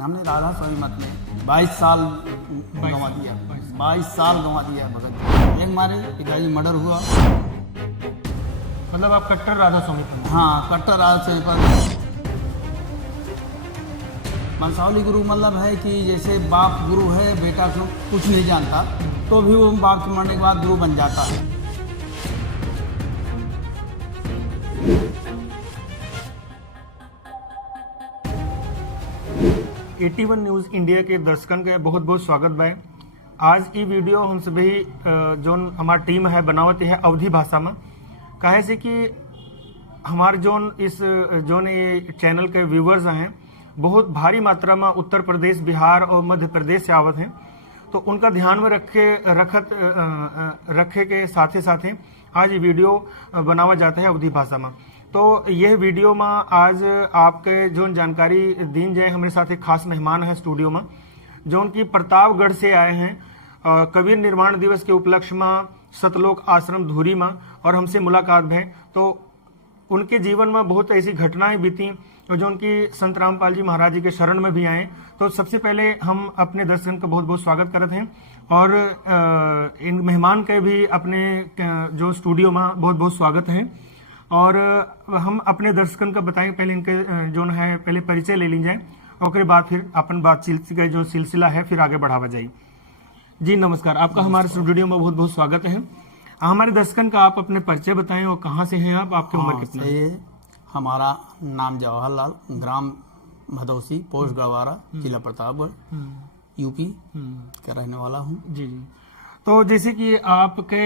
हमने राधा स्वामी मत में 22 साल गंवा दिया। 22 साल गंवा दिया भगत जी। एक हमारे पिताजी मर्डर हुआ। मतलब आप कट्टर राधा स्वामी पंथ? हाँ, कट्टर राधा स्वामी पंथ। बंसावली गुरु मतलब है कि जैसे बाप गुरु है, बेटा को कुछ नहीं जानता तो भी वो बाप के मरने के बाद गुरु बन जाता है। AT1 न्यूज़ इंडिया के दर्शकन के बहुत बहुत स्वागत बा। आज ये वीडियो हम सभी जोन हमार टीम है बनावत है अवधी भाषा में, कहे से कि हमारे जोन ये चैनल के व्यूवर्स हैं बहुत भारी मात्रा में उत्तर प्रदेश, बिहार और मध्य प्रदेश से आवत हैं, तो उनका ध्यान में रखे के साथे साथे आज ये वीडियो बनावा जाता है अवधी भाषा में। तो यह वीडियो में आज आपके जो जानकारी दीन जाए, हमारे साथ एक खास मेहमान है स्टूडियो में जो उनकी प्रतापगढ़ से आए हैं। कबीर निर्माण दिवस के उपलक्ष्य में सतलोक आश्रम धूरी में और हमसे मुलाकात है। तो उनके जीवन में बहुत ऐसी घटनाएं बीती जो उनकी संत रामपाल जी महाराज जी के शरण में भी आए। तो सबसे पहले हम अपने दर्शन का बहुत बहुत स्वागत करते हैं और इन मेहमान के भी अपने जो स्टूडियो में बहुत बहुत स्वागत है। और हम अपने दर्शकन का बताएं, पहले इनके जो है पहले परिचय ले ली जाए और उसके बाद फिर अपन बातचीत का जो सिलसिला है फिर आगे बढ़ावा जाए। जी नमस्कार, आपका हमारे स्टूडियो में बहुत बहुत स्वागत है। हमारे दर्शकन का आप अपने परिचय बताएं और कहाँ से हैं आप, आपकी उम्र कितना है? हमारा नाम जवाहरलाल, ग्राम भदौसी, पोस्ट गढ़वारा, जिला प्रतापगढ़, यूपी का रहने वाला हूँ। जी जी। तो जैसे कि आपके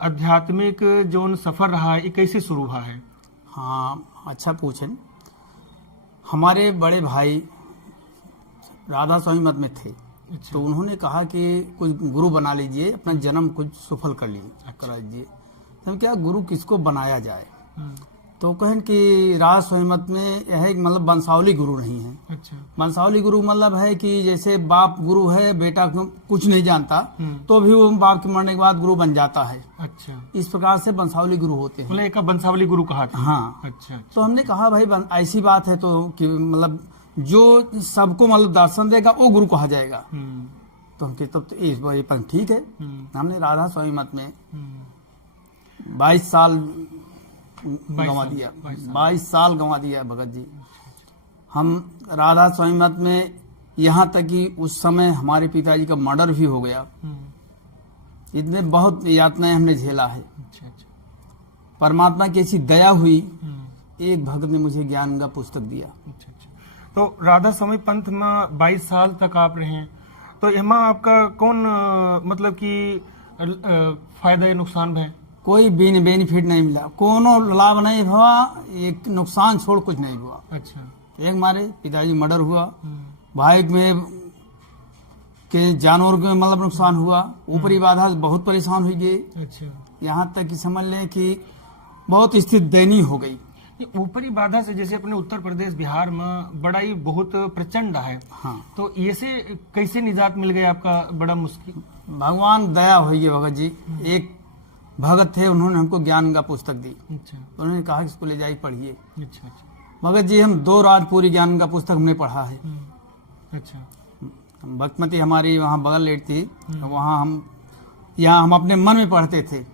आध्यात्मिक जो सफर रहा है ये कैसे शुरू हुआ है? हाँ, अच्छा पूछें। हमारे बड़े भाई राधा स्वामी मत में थे। अच्छा। तो उन्होंने कहा कि कुछ गुरु बना लीजिए, अपना जन्म कुछ सफल कर लीजिए, करा लीजिए। तो हम क्या गुरु किसको बनाया जाए? तो कहें कि राधा स्वामी मत में यह एक मतलब बंसावली गुरु नहीं है। अच्छा। बंसावली गुरु मतलब है कि जैसे बाप गुरु है, बेटा को कुछ नहीं जानता तो भी वो बाप के मरने के बाद गुरु बन जाता है। अच्छा। इस प्रकार से बंसावली गुरु होते हैं। मतलब एक बंसावली गुरु कहा था? हाँ। अच्छा। तो हमने कहा भाई ऐसी बात है तो कि मतलब जो सबको मतलब दर्शन देगा वो गुरु कहा जाएगा। तो हम तब तो इस बार पर ठीक है। हमने राधा स्वामी मत में 22 साल गंवा दिया। 22 साल गंवा दिया भगत जी। हम राधा स्वामी मत में यहाँ तक कि उस समय हमारे पिताजी का मर्डर भी हो गया। इतने बहुत यातनाएं हमने झेला है। अच्छा अच्छा। परमात्मा की ऐसी दया हुई, एक भक्त ने मुझे ज्ञान का पुस्तक दिया। अच्छा अच्छा। तो राधा स्वामी पंथ में 22 साल तक आप रहे, तो एमा आपका कौन मतलब कि फायदा या नुकसान है? कोई बेनिफिट नहीं मिला, कोनो लाभ नहीं हुआ, एक नुकसान छोड़ कुछ नहीं हुआ। अच्छा। एक हमारे पिताजी मर्डर हुआ, भाई में के जानवर के मतलब नुकसान हुआ, ऊपरी बाधा से बहुत परेशान हुई गई। अच्छा। यहाँ तक कि समझ लें कि बहुत स्थिति दयनीय हो गई। ये ऊपरी बाधा से जैसे अपने उत्तर प्रदेश, बिहार में बड़ा ही बहुत प्रचंड है। हाँ। तो ये से कैसे निजात मिल गई आपका? बड़ा मुश्किल। भगवान दया हुई है भगत जी। एक भगत थे, उन्होंने हमको ज्ञान का पुस्तक दी। अच्छा। उन्होंने कहा कि इसको ले जाइए पढ़िए। अच्छा अच्छा। भगत जी हम 2 रात पूरी ज्ञान का पुस्तक हमने पढ़ा है। अच्छा। भक्तमती हमारी वहाँ बगल लेट थी, वहाँ हम अपने मन में पढ़ते थे।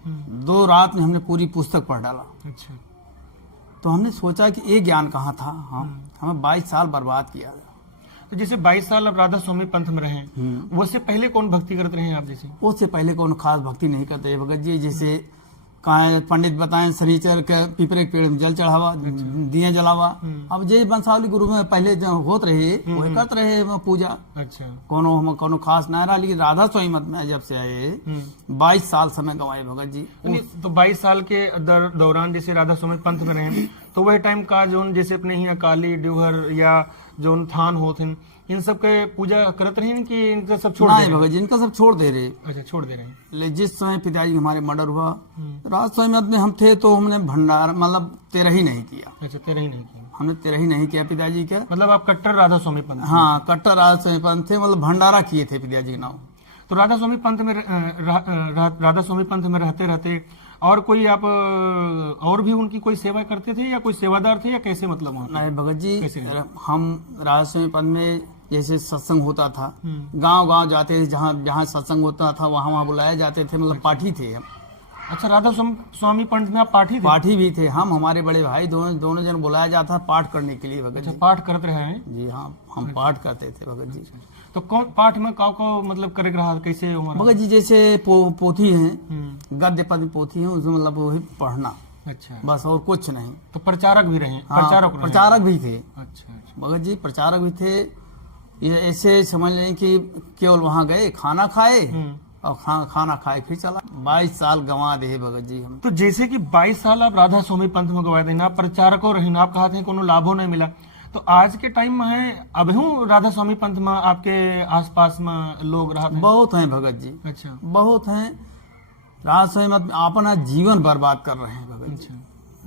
2 रात में हमने पूरी पुस्तक पढ़ डाला। अच्छा। तो हमने सोचा कि ये ज्ञान कहाँ था। हमें 22 साल बर्बाद किया। तो जैसे 22 साल आप राधा स्वामी पंथ में रहे, उससे पहले कौन भक्ति करते रहे आप? जैसे उससे पहले कौन खास भक्ति नहीं करते भगत जी। जैसे कहा पंडित बताएं शनिचर के पीपरे के पेड़ में जल चढ़ावा, दिए जलावा। अब जे बंसावली गुरु में पहले जो होत रहे वही करते रहे पूजा। अच्छा। कोनो खास ना रहा। लेकिन राधा स्वामी मत में जब से आए 22 साल समय गंवाए भगत जी। तो 22 साल के दौरान जैसे राधा स्वामी पंथ में रहे तो वह टाइम का जो जैसे अपने यहाँ काली ड्यूहर या जो थान होते इन सब के पूजा करते रहे कि इनका सब छोड़ नहीं भगत जी, इनका सब छोड़ दे रहे। अच्छा, छोड़ दे रहे। ले जिस समय पिताजी हमारे मर्डर हुआ राधा स्वामी मत में हम थे तो हमने भंडार मतलब तेरा ही नहीं किया। अच्छा, तेरा ही नहीं किया। हमने तेरा ही नहीं किया पिताजी का। मतलब आप कट्टर राधा स्वामी पंथ? हाँ, कट्टर राधा स्वामी पंथ थे, मतलब भंडारा किए थे पिताजी के नाम। तो राधा स्वामी पंथ में राधा स्वामी पंथ में रहते रहते और कोई आप और भी उनकी कोई सेवा करते थे या कोई सेवादार थे या कैसे मतलब? नहीं भगत जी, कैसे? हम राधा स्वामी पंथ में जैसे सत्संग होता था, गांव गांव जाते थे, जहाँ जहाँ सत्संग होता था वहाँ वहाँ बुलाए जाते थे, मतलब पाठी थे हम। अच्छा, राधा स्वामी पंथ में आप पाठी थे? पाठी भी थे हम, हमारे बड़े भाई दोनों दोनों जन बुलाया जाता था पाठ करने के लिए भगत अच्छा, जी। पाठ करते रहे हैं? जी हाँ, हम पाठ करते थे भगत जी। तो कौन पाठ में का मतलब करे रहा, कैसे हमारा? भगत जी जैसे पोथी है, गद्य पद पोथी है, उसमें मतलब वही पढ़ना, अच्छा, बस और कुछ नहीं। तो प्रचारक भी रहे? हाँ, प्रचारक भी थे। अच्छा, भगत जी प्रचारक भी थे। ये ऐसे समझ लें कि केवल वहाँ गए, खाना खाए और खाना खाए फिर चला। 22 साल गंवा दे भगत जी हम। तो जैसे कि 22 साल आप राधा स्वामी पंथ में गवाए थे, आप प्रचारकों रहे, आप कहा थे कोनो लाभो नहीं मिला, तो आज के टाइम में है अब हूँ राधा स्वामी पंथ में आपके आसपास में लोग रहा थे? बहुत हैं भगत जी। अच्छा, बहुत हैं। राधा स्वामी मत अपना जीवन बर्बाद कर रहे हैं भगत जी। अच्छा,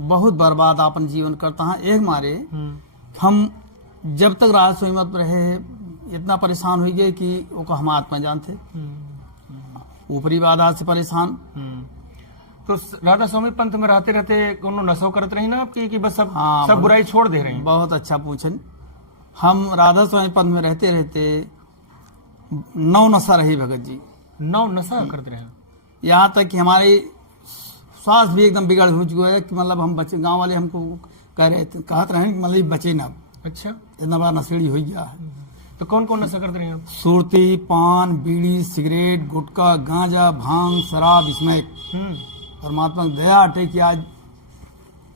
बहुत बर्बाद अपन जीवन करता है। एक मारे हम जब तक राधा स्वामी मत रहे इतना परेशान हो गए कि वो हम आत्मा जानते, ऊपरी बाधा से परेशान। तो राधा स्वामी पंथ में रहते रहते कोनो नशो करते रही ना आपकी, कि बस सब हाँ, सब बुराई छोड़ दे रहे हैं? बहुत अच्छा पूछन। हम राधा स्वामी पंथ में रहते रहते 9 नशा रही भगत जी। 9 नशा करते रहे? यहाँ तक कि हमारी श्वास भी एकदम बिगड़ हो चुका है कि मतलब हम बचे, गांव वाले हमको कह रहे थे, कहते रहे कि मतलब बचे ना। अच्छा, इतना बड़ा नशेड़ी हो गया है। तो कौन कौन नशा करते रहे आप? सुरती, पान, बीड़ी, सिगरेट, गुटखा, गांजा, भांग, शराब, स्मैक। परमात्मा की दया हटे कि आज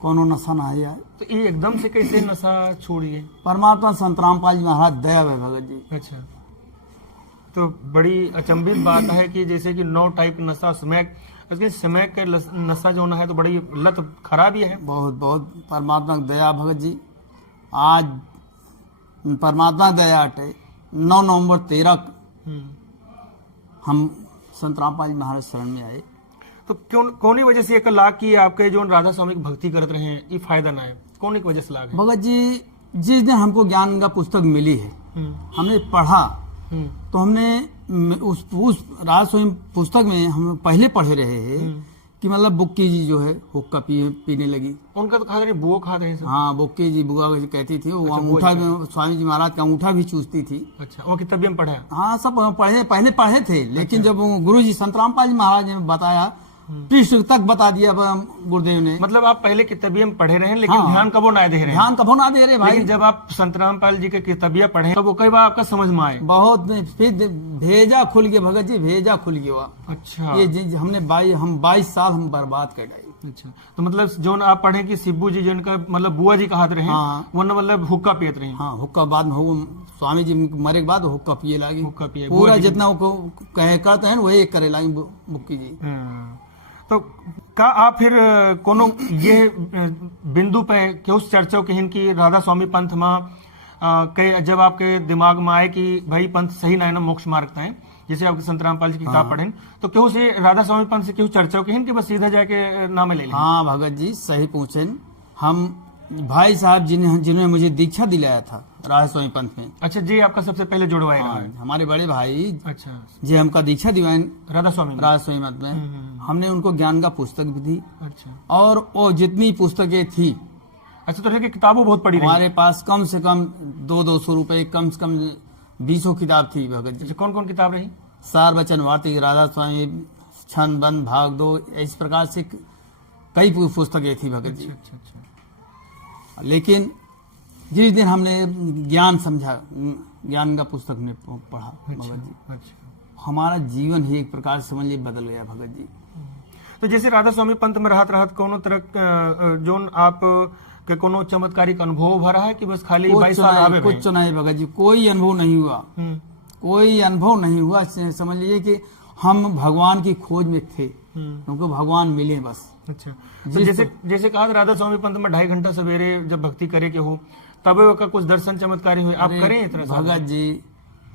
कोनो नशा ना आया। तो ये एकदम से कैसे नशा छोड़िए? परमात्मा संत रामपाल जी महाराज दया है भगत जी। अच्छा, तो बड़ी अचंभित बात है कि जैसे कि 9 टाइप नशा, स्मैक, लेकिन स्मैक का नशा जो ना है तो बड़ी लत खराब ही है। बहुत बहुत परमात्मा की दया भगत जी। आज परमात्मा की दया हटे 9 नवंबर 13 हम संत रामपाल जी महाराज शरण में आए। तो क्यों कौन वजह से एक लाख की आपके जो राधा स्वामी की भक्ति करते रहे हैं ये फायदा ना है, कौन एक वजह से लाभ है? भगत जी जिस दिन हमको ज्ञान का पुस्तक मिली है, हमने पढ़ा, तो हमने उस राधा स्वामी पुस्तक में हम पहले पढ़े रहे हैं कि मतलब बुक्की जी जो है हुक्का पीने लगी। उनका तो खा रहे, बुआ खा रहे हैं? हाँ, बुक्की जी बुआ कहती थी। वो अंगूठा में स्वामी जी महाराज का अंगूठा भी चूसती थी। अच्छा, वो किताब भी हम पढ़ा? हाँ, सब पढ़े, पहले पढ़े थे, लेकिन जब गुरु जी संत रामपाल जी महाराज ने बताया, पृष्ठ तक बता दिया गुरुदेव ने। मतलब आप पहले किताबियां पढ़े रहे हैं, लेकिन हाँ, ध्यान कबो ना दे रहे हैं? ध्यान कबो ना दे रहे भाई। लेकिन जब आप संत रामपाल जी के किताबियां पढ़े तो वो कई बार आपका समझ में आए? बहुत, फिर भेजा खुल गया भगत जी, भेजा खुल गया। अच्छा, ये हमने 22 साल हम बर्बाद कर डाली। अच्छा, तो मतलब जो आप पढ़े कि शिब्बू जी जिनका मतलब बुआ जी कहते रहे, हाँ, वो मतलब हुक्का पियत रहे? हाँ, हुक्का बाद में स्वामी जी मरे के बाद हुक्का पिए लागी। हुक्का पिए पूरा जितना वो कहे करते हैं वही करे लागी बुक्की जी। तो का आप फिर कोनो ये बिंदु पे क्यों चर्चा कहें कि राधा स्वामी पंथ में जब आपके दिमाग में आए कि भाई पंथ सही ना है ना, मोक्ष मार्ग है, जैसे आपके संत रामपाल जी की किताब पढ़ें, तो क्यों से राधा स्वामी पंथ से क्यों चर्चा कहें कि बस सीधा जाके नाम ले लें? हाँ भगत जी सही पूछे। हम भाई साहब जिन्होंने मुझे दीक्षा दिलाया था राधा स्वामी पंथ में। अच्छा जी, आपका सबसे पहले जुड़वाया? हाँ, हमारे बड़े भाई। अच्छा जी, हमका दीक्षा दिवाए राधा स्वामी पंथ में। हमने उनको ज्ञान का पुस्तक भी दी। अच्छा, और वो जितनी पुस्तकें थी, अच्छा, तो की किताबों बहुत पढ़ी रही? हमारे पास कम से कम 200 रुपए, कम से कम 20 किताब थी भगत जी। कौन कौन किताब रही? सार वचन वार्तिक, राधा स्वामी, छंद बंद, भाग 2, इस प्रकार से कई पुस्तकें थी भगत जी। अच्छा, अच्छा। लेकिन जिस दिन हमने ज्ञान समझा, ज्ञान का पुस्तक में पढ़ा भगत जी, अच्छा, हमारा जीवन ही एक प्रकार से समझ लीजिए बदल गया भगत जी। तो जैसे राधा स्वामी पंथ में रहत कोनो तरह जो आप के कोनो चमत्कारिक अनुभव भरा है कि बस खाली 22 साल आवे? कुछ नहीं भगत जी, कोई अनुभव नहीं हुआ। कोई अनुभव नहीं हुआ। समझ लीजिए कि हम भगवान की खोज में थे, हमको भगवान मिले बस। अच्छा, तो जैसे कहा राधा स्वामी पंथ में 2.5 घंटा सवेरे जब भक्ति करे के हो तब का कुछ दर्शन चमत्कारी हुए, आप करें इतना? भगत जी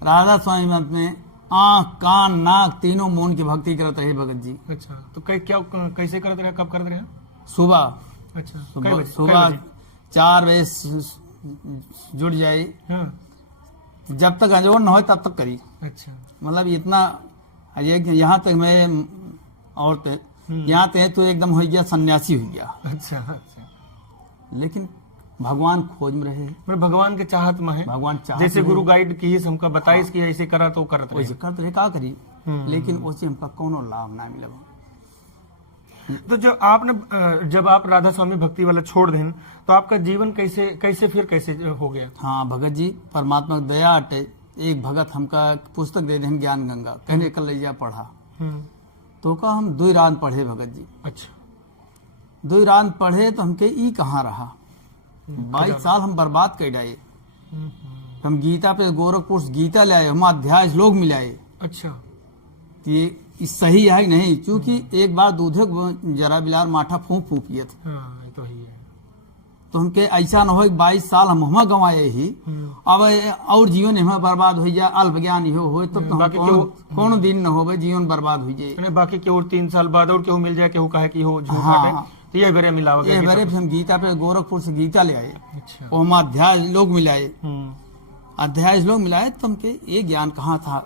राधा स्वामी पंथ में आँख कान नाक तीनों मौन की भक्ति करते रहे भगत जी। अच्छा, तो कैसे करते रहे, कब करते रहे? सुबह। अच्छा, सुबह 4 बजे जुड़ जाए। हाँ, जब तक अजोड़ न हो तब तक करी। अच्छा, मतलब इतना यहाँ तक मैं और यहाँ तक तो एकदम हो गया, सन्यासी हो गया। अच्छा, अच्छा। लेकिन भगवान खोज में रहे, मैं भगवान के चाहत में है, भगवान चाहत जैसे में गुरु है। गाइड की हमका बताइस कि ऐसे करा तो करत वैसे रहे। करत रहे का करी, लेकिन उससे हमका कोनो लाभ ना मिला। तो जब आप राधा स्वामी भक्ति वाला छोड़ दें तो आपका जीवन कैसे हो गया? हाँ भगत जी, परमात्मा की दया अटे। एक भगत हमका पुस्तक दे दें ज्ञान गंगा, कहने कल लिया पढ़ा, तो का हम 2 रात पढ़े भगत जी। अच्छा, 2 रात पढ़े तो हमके ई कहाँ रहा, 22 साल हम बर्बाद कर डाले। हम गीता पे गोरखपुर से गीता ले आए, हम अध्याय श्लोक मिलाए। अच्छा, ये सही है कि नहीं, क्योंकि एक बार दूधे जरा बिलार माठा फूंक पिए थे। हाँ, ये तो ही है। तो हमके ऐसा न हो 22 साल हम गंवाए ही, अब और जीवन हमें बर्बाद हो जाए, अल्प ज्ञान हो तब तो बाकी कौन दिन न हो जीवन बर्बाद हो जाए। बाकी केहू 3 साल बाद और केहू मिल जाए, केहू कहे कि हो झूठ हाँ, बाटे, तो ये बेरे मिलावा ये बेरे हम गीता पे गोरखपुर से गीता ले आए। अच्छा, और हम अध्याय श्लोक मिलाए, अध्याय श्लोक मिलाए तो हमके ये ज्ञान कहाँ था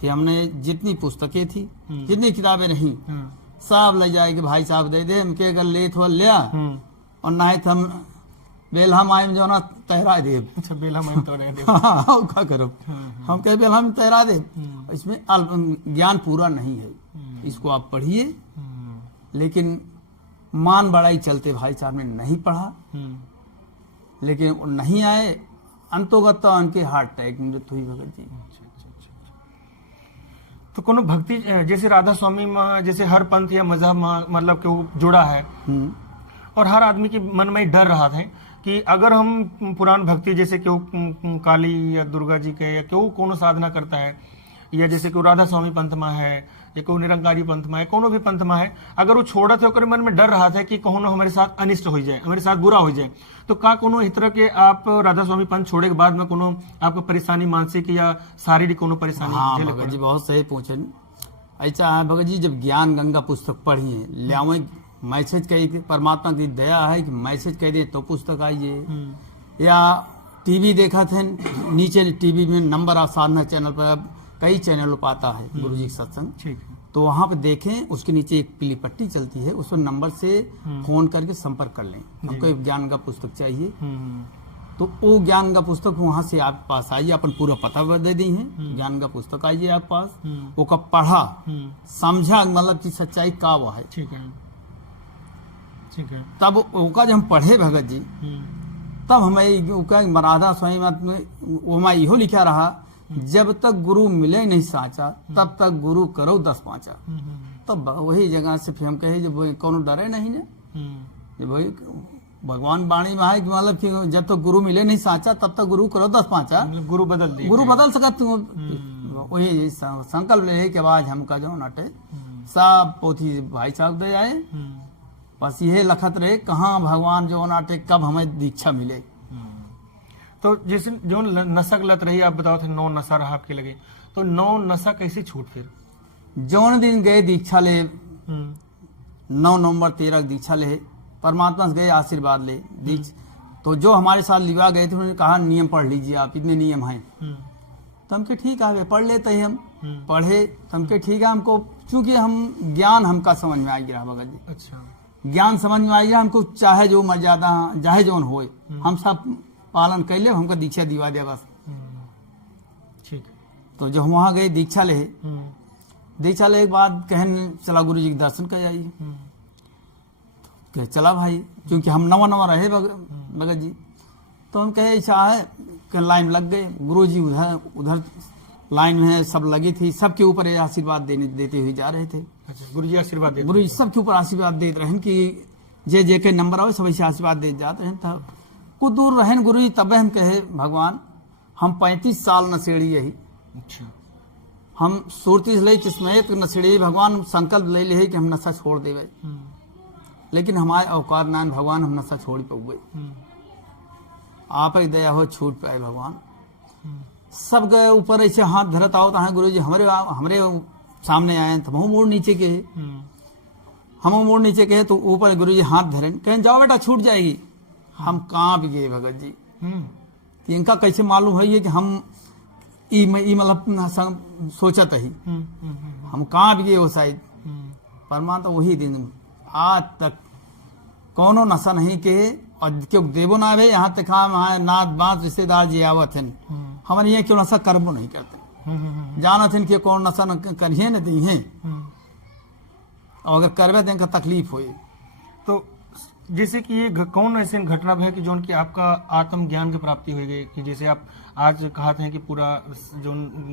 कि हमने जितनी पुस्तकें थी, जितनी किताबें नहीं, सब ले जाए कि भाई साहब दे दे, हमके अगर ले तो लिया और ना तो हम बेलहा माई जो ना तैरा दे। अच्छा, बेलहा माई तो रह दे। हाँ, क्या करो, हम कहे बेलहा में तैरा दे। इसमें ज्ञान पूरा नहीं है, इसको आप पढ़िए, लेकिन मान बड़ाई चलते भाई साहब ने नहीं पढ़ा, लेकिन वो नहीं आए, अंतोगत उनके हार्ट अटैक मृत्यु हुई भगत जी। तो कोनो भक्ति जैसे राधा स्वामी में जैसे हर पंथ या मजहब में मतलब कि वो जुड़ा है, और हर आदमी के मन में डर रहा था कि अगर हम पुराण भक्ति जैसे केहू काली या दुर्गा जी के या केहू कोनो साधना करता है, या जैसे कि राधा स्वामी पंथ में है या कोई निरंकारी पंथ में है, कोनो भी पंथ में है, अगर वो छोड़त है, मन में डर रहा था कि कहों हमारे साथ अनिष्ट हो जाए, हमारे साथ बुरा हो जाए, तो का कोनो इस तरह के आप राधा स्वामी पंथ छोड़े के बाद में कोनो आपको परेशानी मानसिक या शारीरिक कोनो परेशानी? हाँ भगत जी, बहुत सही पूछे। ऐसा है भगत जी, जब ज्ञान गंगा पुस्तक पढ़िए, ले मैसेज कही, परमात्मा की दया है कि मैसेज कह दे तो पुस्तक आइए, या टीवी देखा थे, नीचे टीवी में नंबर ऑफ साधना चैनल पर कई चैनलों पर आता है गुरु जी का सत्संग, ठीक है, तो वहां पे देखें, उसके नीचे एक पीली पट्टी चलती है, उस पर नंबर से फोन करके संपर्क कर लें, हमको ज्ञान का पुस्तक चाहिए, तो वो ज्ञान का पुस्तक वहां से आपके पास आइए, अपन पूरा पता दे दी है, ज्ञान का पुस्तक आइए आपके पास, वो कब पढ़ा समझा, मतलब की सच्चाई का वो है, ठीक है, ठीक है, तब ओका जब हम पढ़े भगत जी, तब हमें राधा स्वामी मत में वो इहो लिखा रहा, जब तक गुरु मिले नहीं साचा, तब तक गुरु करो 10 पाँचा। तब वही जगह से फिर हम कहे जब कोनो डरे नहीं ने, जब भाई भगवान वाणी में है कि मतलब कि जब तक गुरु मिले नहीं साचा, तब तक गुरु करो 10 पाँचा। गुरु बदल सकत वही संकल्प ले के बाद हमका जो नटे सब पोथी भाई साहब दे आए, बस यही लखत रहे कहाँ भगवान जो नाटे कब हमें दीक्षा मिले। तो जैसे जो नशा लत रही, आप बताओ थे 9 नशा रहा आपके लगे, तो 9 नशा कैसे छूट? फिर जौन दिन गए दीक्षा ले, 9 नवंबर 13 दीक्षा ले, परमात्मा से गए आशीर्वाद ले तो जो हमारे साथ लिवा गए थे उन्होंने कहा नियम पढ़ लीजिए आप, इतने नियम हैं। तो हमके ठीक है पढ़ लेते हैं, हम पढ़े तो हमके ठीक है, हमको चूंकि हम ज्ञान हमका समझ में आ गया भगत जी। अच्छा, ज्ञान समझ में आ गया हमको, चाहे जो मर्यादा चाहे जो होए हम सब पालन कर ले, हमको दीक्षा दिवा दिया बस, ठीक। तो जब हम वहां गए दीक्षा ले, दीक्षा ले के बाद कहन चला गुरु जी के दर्शन कर जाइए, तो चला भाई, क्योंकि हम नवा रहे भगत जी, तो हम कहे ऐसा है कि लाइन लग गए, गुरु जी उधर लाइन में सब लगी थी, सबके ऊपर आशीर्वाद देते हुए जा रहे थे। अच्छा, गुरु जी आशीर्वाद देते, गुरु जी सबके ऊपर आशीर्वाद देते रहे कि जे के नंबर आवे सब ऐसे आशीर्वाद दे जाते हैं। तब कुछ दूर रहें गुरु जी, तब हम कहे भगवान हम 35 साल नशेड़ी यही, अच्छा, हम सूरती ले किस्मत नशेड़ी भगवान, संकल्प ले लिए कि हम नशा छोड़ देवे, लेकिन हमारे औकात नान भगवान, हम नशा छोड़ पाए, आप ही दया हो छूट पाए भगवान। सब गए ऊपर ऐसे हाथ धरत आओ तो गुरु जी हमारे सामने आए, तो हम मोड़ नीचे के, हम मोड़ नीचे के, तो ऊपर गुरु जी हाथ धरे, कहें जाओ बेटा छूट जाएगी। हम कांप गए भगत जी, कि इनका कैसे मालूम है ये कि हम मतलब सोचत ही, हम कांप गए वो शायद। परमात्मा वही दिन आज तक कोनो नशा नहीं के, और क्यों देवो ना भाई यहाँ तक हम नाथ बात रिश्तेदार जी आवत हैं हमारे यहाँ क्यों नशा करबो नहीं करते जानत हैं कि कौन नशा न करिए न दी हैं और अगर करवे दें का तकलीफ होए। तो जैसे कि ये कौन ऐसे घटना है कि जो उनकी आपका आत्मज्ञान की प्राप्ति हो गई कि जैसे आप आज कहते हैं कि पूरा जो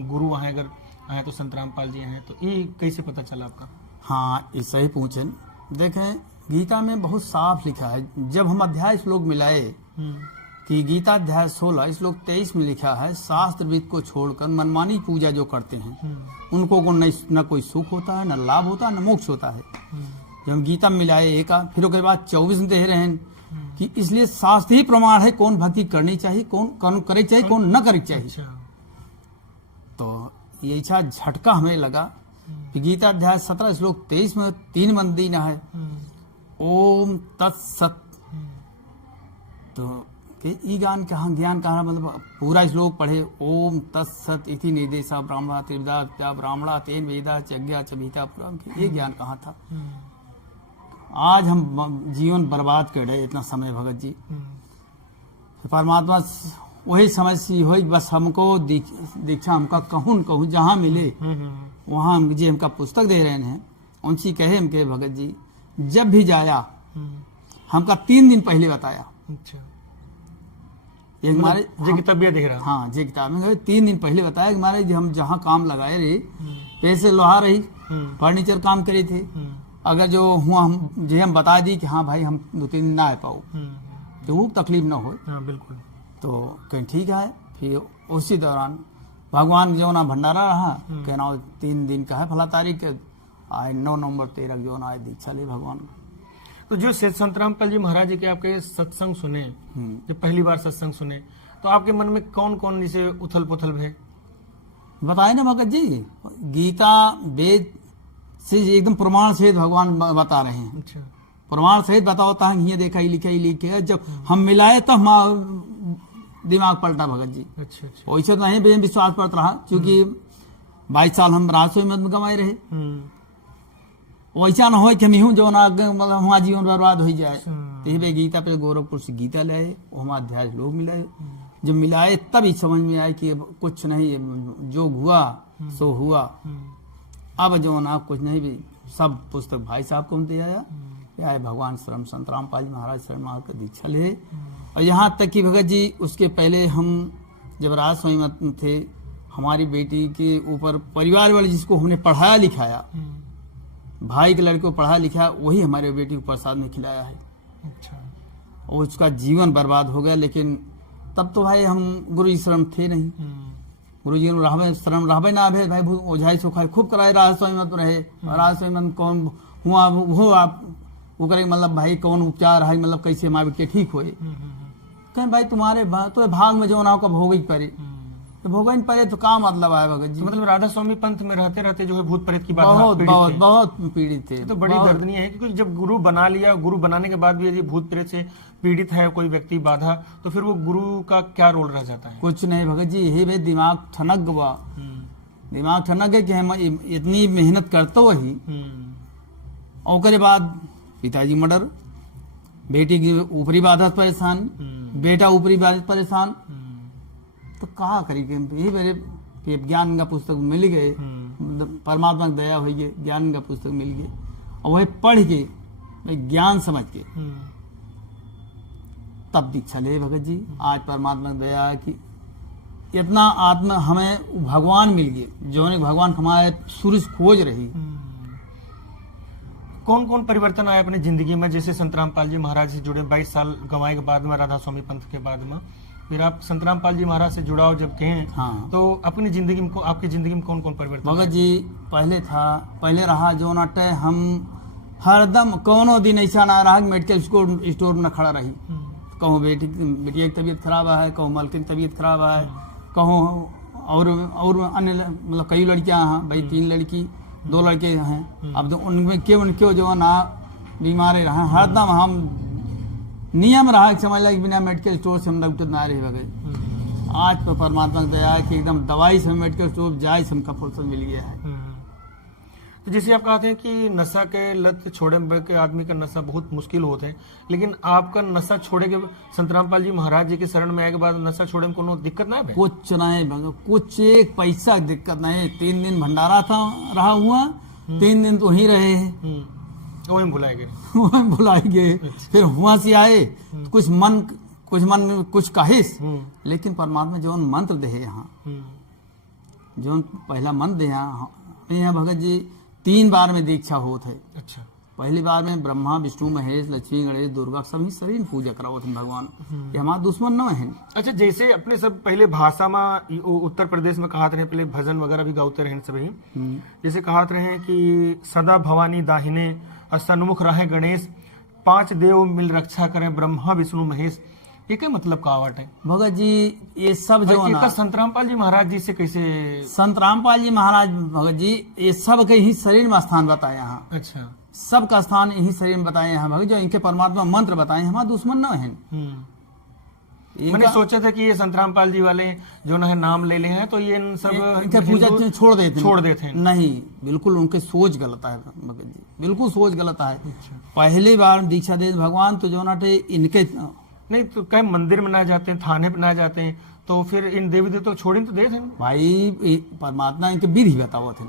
गुरु आए अगर आए तो संत रामपाल जी हैं, तो ये कैसे पता चला आपका? हाँ ये सही पूछे। देखें गीता में बहुत साफ लिखा है, जब हम अध्याय श्लोक मिलाए कि गीता अध्याय 16 श्लोक 23 में लिखा है शास्त्र विद को छोड़कर मनमानी पूजा जो करते हैं उनको न कोई सुख होता है, न लाभ होता है, न मोक्ष होता है। जब हम गीता में मिलाए एक फिर उसके बाद 24 में दे रहे हैं कि इसलिए शास्त्र ही प्रमाण है कौन भक्ति करनी चाहिए, कौन करे चाहिए, कौन न करे चाहिए। तो ये इच्छा झटका हमें लगा कि गीता अध्याय 17 श्लोक 23 में 3 मंदी न है ओम तत्सत। तो ई ज्ञान कहा मतलब पूरा श्लोक पढ़े ओम तत्सत इति निर्देशा ब्राह्मणा त्रिविधा ब्राह्मणा तेन वेदा चज्ञा चभीता पुराण ये ज्ञान कहाँ था। आज हम जीवन बर्बाद कर रहे इतना समय भगत जी। परमात्मा वही समझ सी हो बस हमको दीक्षा हमका कहूँ जहाँ मिले वहाँ हमका पुस्तक दे रहे हैं उनसी कहे हम के भगत जी जब भी जाया हमका 3 दिन पहले बताया। अच्छा ये हमारे जी तबियत देख रहा। हाँ जी किताब में 3 दिन पहले बताया कि हमारे हम जहाँ काम लगाए रहे पैसे लोहा रही फर्नीचर काम करे थे अगर जो हुआ हम बता दी कि हाँ भाई हम 2-3 दिन ना आ पाओ तो वो तकलीफ ना हो। हाँ बिल्कुल। तो कहीं ठीक है फिर उसी दौरान भगवान जो ना भंडारा रहा कहना 3 दिन का है फला तारीख आए 9 नवंबर 13 जो ना आए दीक्षा ले भगवान। तो जो संत रामपाल जी महाराज जी के आपके सत्संग सुने जब पहली बार सत्संग सुने तो आपके मन में कौन कौन जैसे उथल पुथल है बताए ना भगत जी। गीता वेद से एकदम प्रमाण सहित भगवान बता रहे हैं। अच्छा प्रमाण सहित बताता है ये देखा ही लिखे जब हम मिलाए तो हम दिमाग पलटा भगत जी। अच्छा अच्छा वैसे नहीं भी विश्वास पड़ता रहा क्योंकि 22 साल हम राजस्व में गंवाए रहे वैसा न हो कि हम जो ना मतलब हमारा जीवन बर्बाद हो जाए। तो गीता पे गोरखपुर से गीता लाए हमारा अध्याय लोग मिलाए जब मिलाए तब ही समझ में आए कि कुछ नहीं जो हुआ सो हुआ अब जो ना कुछ नहीं भी सब पुस्तक भाई साहब को दे आया भगवान शरण संत रामपाल जी महाराज शरण महाराज का दीक्षा ले। और यहाँ तक कि भगत जी उसके पहले हम जब राज स्वामी मत थे हमारी बेटी के ऊपर परिवार वाले जिसको हमने पढ़ाया लिखाया भाई के लड़के को पढ़ाया लिखाया वही हमारे बेटी को प्रसाद में खिलाया है। अच्छा और उसका जीवन बर्बाद हो गया। लेकिन तब तो भाई हम गुरु जी शरण थे नहीं गुरु जी शरण रहबे ना भे भाई ओझाई सोखाई खूब कराए राज स्वामी मत रहे राज स्वामी मत कौन हुआ वो आप वो करे मतलब भाई कौन उपचार है मतलब कैसे हमारे बेटे ठीक होए कहें भाई तुम्हारे तो भाग में जो ना कब भोग ही पड़े तो भोग ही पड़े तो का मतलब आए भगत जी। मतलब राधा स्वामी पंथ में रहते रहते जो है भूत प्रेत की बात बहुत पीड़ित थे। तो बड़ी दर्दनीय है क्योंकि जब गुरु बना लिया गुरु बनाने के बाद भी यदि भूत प्रेत से पीड़ित है कोई व्यक्ति बाधा तो फिर वो गुरु का क्या रोल रह जाता है? कुछ नहीं भगत जी यही भाई दिमाग ठनक हुआ दिमाग ठनक है कि हम इतनी मेहनत करते वही और के बाद पिताजी मर्डर बेटी की ऊपरी बाधा परेशान बेटा ऊपरी बाधा परेशान तो कहा करी यही मेरे ज्ञान का पुस्तक मिल गए परमात्मा की दया हुई है ज्ञान का पुस्तक मिल गए और वही पढ़ के ज्ञान समझ के तब दीक्षा ले भगत जी। आज परमात्मा की दया है कि इतना आत्मा हमें भगवान मिल गए जो भगवान हमारे सूर्य खोज रही। कौन कौन परिवर्तन आया अपनी जिंदगी में जैसे संत रामपाल जी महाराज से जुड़े 22 साल गंवाए के बाद में राधा स्वामी पंथ के बाद में फिर आप संत रामपाल जी महाराज से जुड़ाव जब कहें हाँ। तो अपनी जिंदगी में आपकी जिंदगी में कौन कौन परिवर्तन? भगत जी पहले रहा जो नटे हम हरदम कोनो दिन ऐसा ना रहा मेडिकल स्टोर में खड़ा रही कहूँ बेटिया की तबीयत खराब है कहूँ मलकिन की तबीयत खराब है कहूँ और अन्य मतलब कई लड़कियां हैं भाई 3 लड़की 2 लड़के हैं अब तो उनमें क्यों जो ना बीमार रहे हरदम हम नियम रहा समझ लगे बिना मेडिकल स्टोर से हम डॉक्टर ना रहे वगैरह। आज तो परमात्मा की दया है कि एकदम दवाई से मेडिकल स्टोर जाए से हमका फुर्सत मिल गया है। तो जैसे आप कहते हैं कि नशा के लत छोड़े के आदमी का नशा बहुत मुश्किल होते हैं, लेकिन आपका नशा छोड़े के संत रामपाल जी महाराज जी के शरण में आए के बाद नशा छोड़े में कोनो दिक्कत ना है? कुछ नहीं भगत, कुछ एक पैसा की दिक्कत नहीं। 3 दिन भंडारा था रहा हुआ, 3 दिन तो वहीं रहे हैं, वही बुलाए गए। वहीं बुलाए गए। फिर वहां से आए तो कुछ मन कुछ काहिश, लेकिन परमात्मा जो मंत्र दे यहाँ, जो पहला मंत्र दे यहाँ भगत जी 3 बार में दीक्षा होत है। अच्छा। पहली बार में ब्रह्मा विष्णु महेश लक्ष्मी गणेश दुर्गा सभी शरीर पूजा करावत हैं भगवान, ये हमारा दुश्मन न है। अच्छा, जैसे अपने सब पहले भाषा में उत्तर प्रदेश में कहते रहे, पहले भजन वगैरह भी गाते रहे सभी, जैसे कहते रहे कि सदा भवानी दाहिने और सन्मुख रहे गणेश, 5 देव मिल रक्षा करें ब्रह्मा विष्णु महेश, ये क्या मतलब का आवट है भगत जी? ये सब जो ना संत रामपाल जी महाराज जी से कैसे? संत रामपाल जी महाराज भगत जी ये सब के ही शरीर में स्थान बताए यहाँ। अच्छा। सबका स्थान यही शरीर में बताए हैं भगत, जो इनके परमात्मा मंत्र बताए, हमारा दुश्मन न है। मैंने सोचा था कि ये संत रामपाल जी वाले जो ना है नाम ले ले हैं तो ये इन सब इनके पूजा छोड़ देते हैं। नहीं, बिल्कुल उनके सोच गलत है भगत जी, बिल्कुल सोच गलत है। अच्छा। पहली बार दीक्षा दे भगवान तो जो ना इनके नहीं तो कहीं मंदिर में ना जाते हैं, थाने पे ना जाते हैं, तो फिर इन देवी देवता को छोड़े तो दे थे भाई। परमात्मा इनके विधि बताओ थे,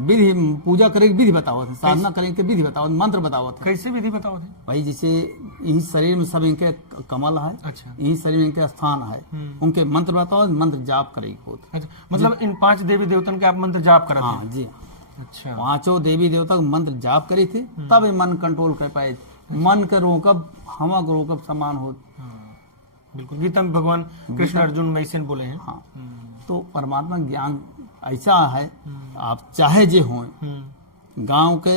विधि पूजा करे विधि बताओ थे, साधना करे के विधि बताओ, मंत्र बताओ थे। कैसे विधि बताओ थे भाई? जैसे यही शरीर में सब इनके कमल है। अच्छा। यही शरीर में इनके स्थान है, उनके मंत्र बताओ, मंत्र जाप करे। अच्छा, मतलब इन 5 देवी देवतन के आप मंत्र जाप करा? हाँ जी। अच्छा। 5 देवी देवता मंत्र जाप करे थे, तब मन कंट्रोल कर पाए। मन का रोकब हवा को रोकब समान हो। बिल्कुल, गीता में भगवान कृष्ण अर्जुन में ऐसे बोले हैं। हाँ। तो परमात्मा ज्ञान ऐसा है, आप चाहे जे हो गांव के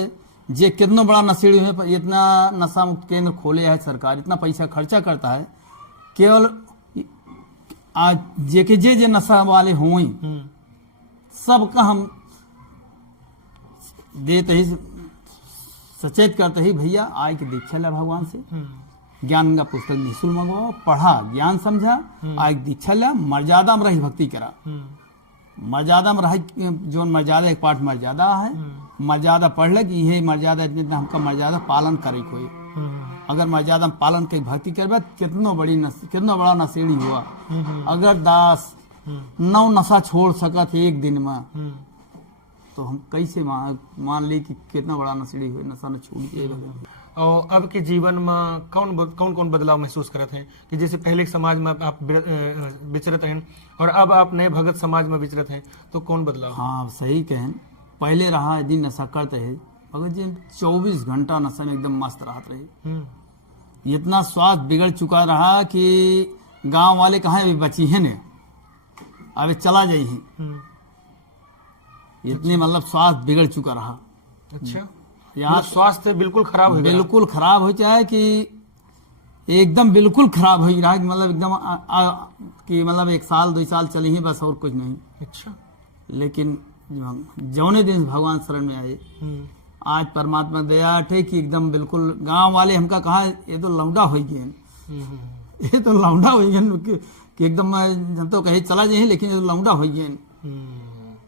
जे कितना बड़ा नशेड़ी है, इतना नशा मुक्त केंद्र खोले है सरकार, इतना पैसा खर्चा करता है, केवल आज जे नशा वाले हो सबका हम देते ही सचेत करते ही, भैया आय की दीक्षा ला भगवान से, ज्ञान का पुस्तक निःशुल्क मंगवाओ, पढ़ा ज्ञान समझा, आय की दीक्षा ला, मर्यादा में रही भक्ति करा। मर्यादा में रही, जो मर्यादा एक पाठ मर्यादा है, मर्यादा पढ़ ले कि ये मर्यादा इतना हमका मर्यादा पालन करे कोई। अगर मर्यादा पालन के भक्ति करबे, कितना बड़ा नशेड़ी हुआ। अगर दास 9 नशा छोड़ सकत एक दिन में, तो हम कैसे मान ली कि कितना बड़ा नशेड़ी हुए, नशा न छोड़िए। और अब के जीवन में कौन बदलाव महसूस करते हैं कि जैसे पहले समाज में आप विचरत हैं और अब आप नए भगत समाज में विचरत हैं, तो कौन बदलाव? हाँ सही कहें, पहले रहा यदि नशा करते है भगत जी 24 घंटा नशा में एकदम मस्त रहते रहे। इतना स्वास्थ्य बिगड़ चुका रहा कि गांव वाले कहाँ अभी बची है ने, अभी चला जाइए, इतनी मतलब स्वास्थ्य बिगड़ चुका रहा। अच्छा, यहाँ स्वास्थ्य बिल्कुल खराब हो गया? बिल्कुल खराब हो जाए कि एकदम बिल्कुल खराब हो रहा है, मतलब एकदम कि मतलब 1 साल 2 साल चली ही बस, और कुछ नहीं। अच्छा। लेकिन जौने दिन भगवान शरण में आए, आज परमात्मा दया थे कि एकदम बिल्कुल गांव वाले हमका कहा ये तो लौंडा हो गए, ये तो लौंडा हो गए कि एकदम हम तो कहीं चला जाए, लेकिन ये तो लौंडा हो गए,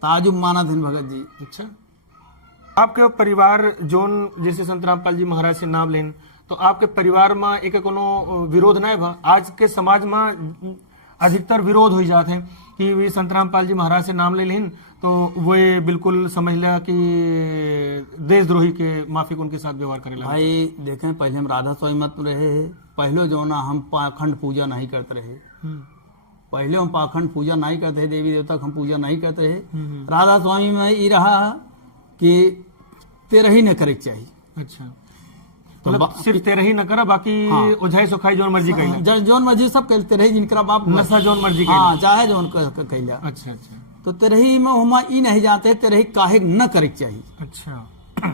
ताजुब माना थे भगत जी। अच्छा, आपके परिवार जोन जैसे संत रामपाल जी महाराज से नाम लेन, तो आपके परिवार में एक कोनो विरोध नहीं बा? आज के समाज में अधिकतर विरोध हो जाते हैं कि वे संत रामपाल जी महाराज से नाम ले लेन तो वो बिल्कुल समझ लिया कि देशद्रोही के माफिक उनके साथ व्यवहार करेला। भाई देखें, पहले हम राधा स्वामी मत में रहे हैं, पहले जो ना हम पाखंड पूजा नहीं करते रहे, पहले हम पाखंड पूजा नहीं करते, देवी देवता हम पूजा नहीं करते रहे। राधा स्वामी में ये रहा कि तेरा ही न करे चाहिए। अच्छा, मतलब सिर्फ तेरा ही न करा, बाकी ओझाई सोखाई जोन मर्जी कहिला, जोन मर्जी सब कहते रहे, जिनका बाप नशा जोन मर्जी हाँ चाहे जोन कहिला। अच्छा अच्छा, तो तेरे ही में हुमा ई नहीं जाते, तेरे ही काहे न करे चाहिए। अच्छा।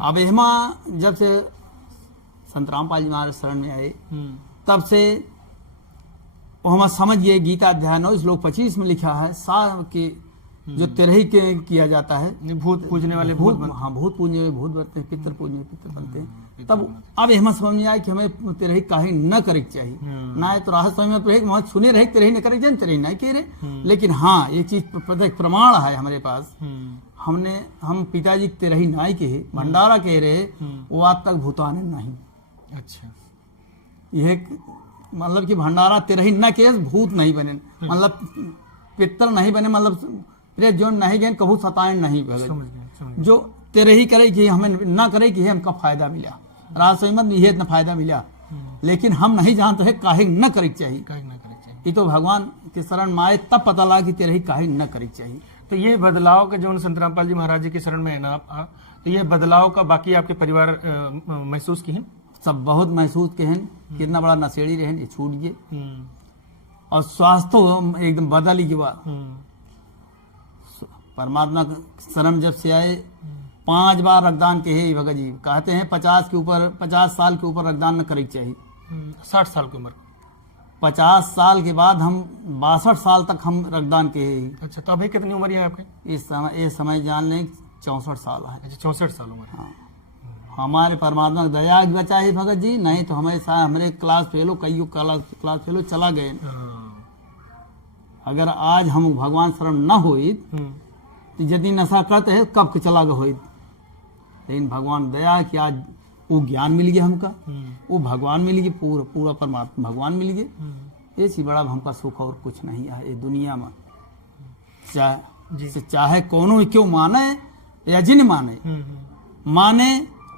अब हिमा जब से संत रामपाल जी महाराज शरण में आए, तब से हम समझ गए, गीता अध्याय 9 श्लोक 25 में लिखा है कि जो तेरही के किया जाता है, भूत पूजने वाले भूत हाँ भूत पूजने भूत बनते हैं, पितर पूजने पितर बनते हैं। तब अब हमें समझ में आया कि हमें तेरही काहे न करे के चाहिए, ना है तो राहत समझ में तो वहां सुने रहे तेरही न करे तेरही नहीं कह रहे, लेकिन हाँ ये चीज प्रमाण है हमारे पास। हम पिताजी तेरही नाई के भंडारा कह रहे, वो आज तक भूताने नहीं। अच्छा, यह मतलब कि भंडारा तेरही न के भूत नहीं बने, मतलब पितर नहीं बने, मतलब प्रेत जो नहीं गए कभू सतायन नहीं बने। जो तेरही करे कि हमें ना करे कि हमका फायदा मिला, राज में ये इतना फायदा मिला, लेकिन हम नहीं जानते है काहे न करे चाहिए। ये तो भगवान के शरण में आए तब पता लगा कि तेरही काहे न करे चाहिए। तो ये बदलाव का जो संत रामपाल जी महाराज जी के शरण में है ना आप, तो ये बदलाव का बाकी आपके परिवार महसूस की है? सब बहुत महसूस के हैं, कितना बड़ा नशेड़ी रहे ये छूट गए, और स्वास्थ्य एकदम बदल ही गया। परमात्मा शरण जब से आए 5 बार रक्तदान के है भगत जी, कहते हैं 50 साल के ऊपर रक्तदान न करे चाहिए। 60 साल की उम्र, 50 साल के बाद हम 62 साल तक हम रक्तदान के है। अच्छा, तो अभी कितनी उम्र है आपके? इस समय जान लें 64 साल है। अच्छा, 64 साल उम्र। हाँ, हमारे परमात्मा की दया बचा है भगत जी, नहीं तो हमारे क्लास फेलो कई क्लास फेलो चला गए। अगर आज हम भगवान शरण न होई तो यदि नशा करते है कब के चला गए, लेकिन भगवान दया कि आज वो ज्ञान मिल गया हमका, वो भगवान मिल गए, पूरा परमात्मा भगवान मिल गए। ये बड़ा हमका सुख और कुछ नहीं है ये दुनिया में। चाहे कोनो क्यों माने या जिन माने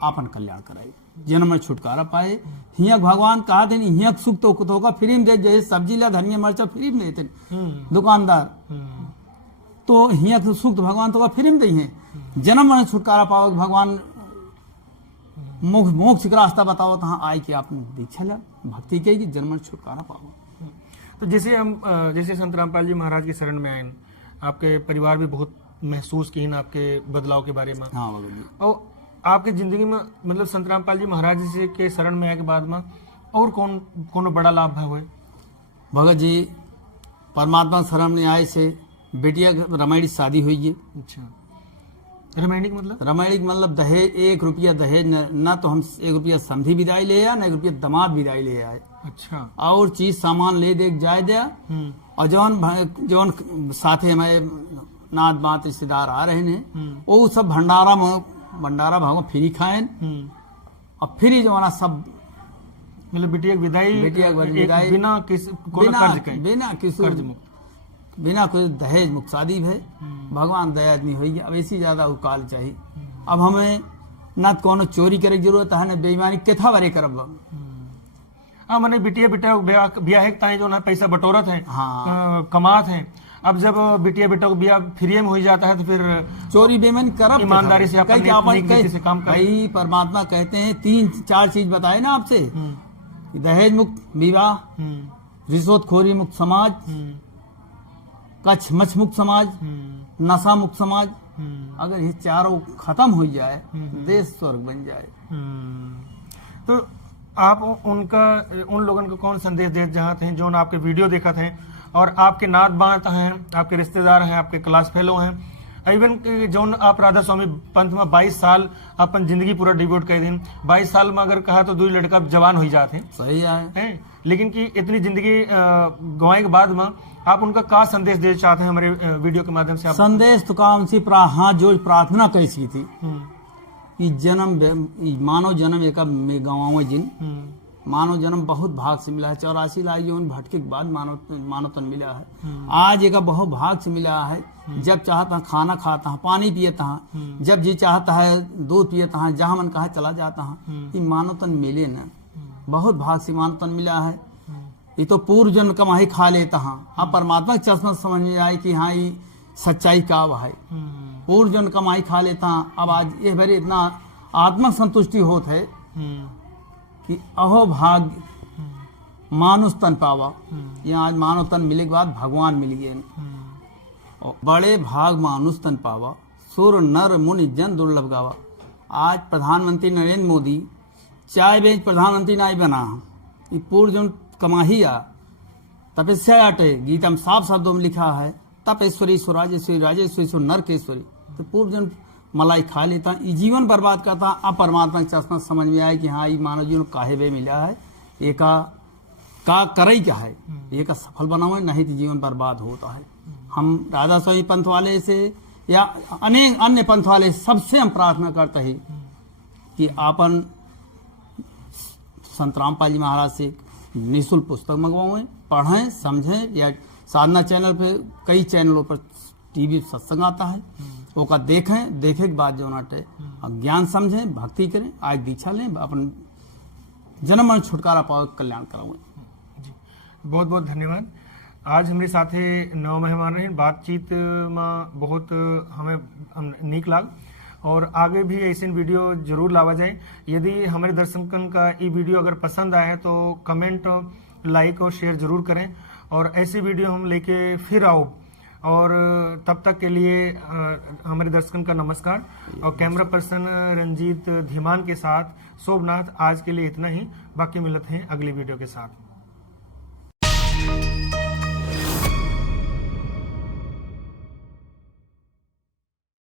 आपन कल्याण कराए, जन्म में छुटकारा पाए। हियक भगवान कहा थे हियक सुख तो होगा फ्री में दे, जैसे सब्जी ला धनिया मरचा फ्री में देते दुकानदार, तो हियक सुख तो भगवान तो फ्री में दे, जन्म में छुटकारा पाओ भगवान मोक्ष का रास्ता बताओ, तो हाँ आए कि आपने दीक्षा लिया भक्ति की जन्म में छुटकारा पाओ। तो जैसे संत रामपाल जी महाराज के शरण में आए, आपके परिवार भी बहुत महसूस की आपके बदलाव के बारे में। हाँ, और आपकी जिंदगी में मतलब संत रामपाल जी महाराज जी के शरण में आए के बाद में और कौन बड़ा लाभ हुए? भगत जी परमात्मा शरण में आए से बेटिया रामायण शादी हुई है। अच्छा, रामायणिक मतलब दहेज 1 रुपया दहेज न तो हम 1 रुपया समझी विदाई ले आया, न 1 रुपया दमाद विदाई ले आए। अच्छा, और चीज सामान ले दे जाए दिया, और जौन साथे हमारे नाथ बात रिश्तेदार आ रहे हैं वो सब भंडारा भागो फ्री खाए, और फ्री जमाना सब मतलब बेटिया विदाई बिना कोई दहेज मुक्त शादी है। भगवान दया आदमी हो गया, अब ऐसी ज्यादा उकाल चाहिए। अब हमें न कोनो चोरी करे की जरूरत है, न बेईमानी केथा बारे करब। हाँ, मैंने बिटिया ब्याह है जो ना पैसा बटोरत है, हाँ, कमात है। अब जब बिटिया बेटा को ब्याह फ्री में हो जाता है तो फिर चोरी बेईमानी करब, ईमानदारी से काम कर। भाई परमात्मा कहते हैं 3-4 चीज बताए ना आपसे, दहेज मुक्त विवाह, रिश्वतखोरी मुक्त समाज, कच्छ मच्छ मुक्त समाज, नशा मुक्त समाज। अगर ये चारों खत्म हो जाए देश स्वर्ग बन जाए। तो आप उन लोगों को कौन संदेश दे चाहते हैं जो आपके वीडियो देखा थे और आपके नात बात हैं, आपके रिश्तेदार हैं, आपके क्लास फेलो हैं, इवन जो आप राधा स्वामी पंथ में 22 साल अपन जिंदगी पूरा डिवोट कर दिन, 22 साल में अगर कहा तो 2 लड़का जवान हो जाते हैं, सही है, लेकिन कि इतनी जिंदगी गंवाए के बाद में आप उनका क्या संदेश दे चाहते हैं हमारे वीडियो के माध्यम से? संदेश तो काम से हाँ जो प्रार्थना कैसी थी कि मानव जन्म एक गंवाओ जिन मानव जन्म बहुत भाग से मिला है। 84 लाख जीवन भटके के बाद मानव तन मिला है। आज एक बहुत भाग से मिला है। जब चाहता है खाना खाता है, पानी पियता है, जब जी चाहता है दूध पियता है, जहाँ मन कहा चला जाता है। ये मानव तन मिले न, बहुत भाग से मानव तन मिला है। ये तो पूर्व जन्म कमाई खा लेता है। हाँ, परमात्मा के चश्मा समझ में आए कि हाँ ये सच्चाई का है। पूर्व जन्म कमाई खा लेता है। अब आज ये भरे इतना आत्मक संतुष्टि होत है कि अहो भाग मानुष तन पावा। यहाँ आज मानव तन मिले के बाद भगवान मिल गए। और बड़े भाग मानुष तन पावा, सुर नर मुनि जन दुर्लभ गावा। आज प्रधानमंत्री नरेंद्र मोदी चाय बेच प्रधानमंत्री नहीं बना, ये पूर्व जन्म कमाही आ तपस्या आटे। गीता में साफ शब्दों में लिखा है तपेश्वरी स्वराजेश्वरी राजेश्वरी नरकेश्वरी, तो पूर्व जन्म मलाई खा लेता, ये जीवन बर्बाद करता। अब परमात्मा के चश्मा समझ में आया कि हाँ ये मानव जीवन काहे वे मिला है, ये का करई क्या है, ये का सफल बनाओ, नहीं तो जीवन बर्बाद होता है। हम राधा स्वामी पंथ वाले से या अनेक अन्य पंथ वाले सबसे हम प्रार्थना करते हैं कि आपन संत रामपाल जी महाराज से निःशुल्क पुस्तक मंगवाएं, पढ़ें, समझें, या साधना चैनल पे कई चैनलों पर टीवी सत्संग आता है, वो का देखें, देखे के बाद जो नाटे ज्ञान समझें, भक्ति करें, आज दीक्षा लें, अपन जन्म मरण छुटकारा पाओ, कल्याण कराओ। बहुत बहुत धन्यवाद। आज हमारे साथ नव मेहमान रहे, बातचीत में बहुत हमें नीक लाग, और आगे भी ऐसे वीडियो जरूर लावा जाए। यदि हमारे दर्शकन का ये वीडियो अगर पसंद आए तो कमेंट, लाइक और शेयर जरूर करें, और ऐसी वीडियो हम लेके फिर आओ। और तब तक के लिए हमारे दर्शकन का नमस्कार, और कैमरा पर्सन रंजीत धीमान के साथ शोभनाथ, आज के लिए इतना ही। बाकी मिलते हैं अगली वीडियो के साथ।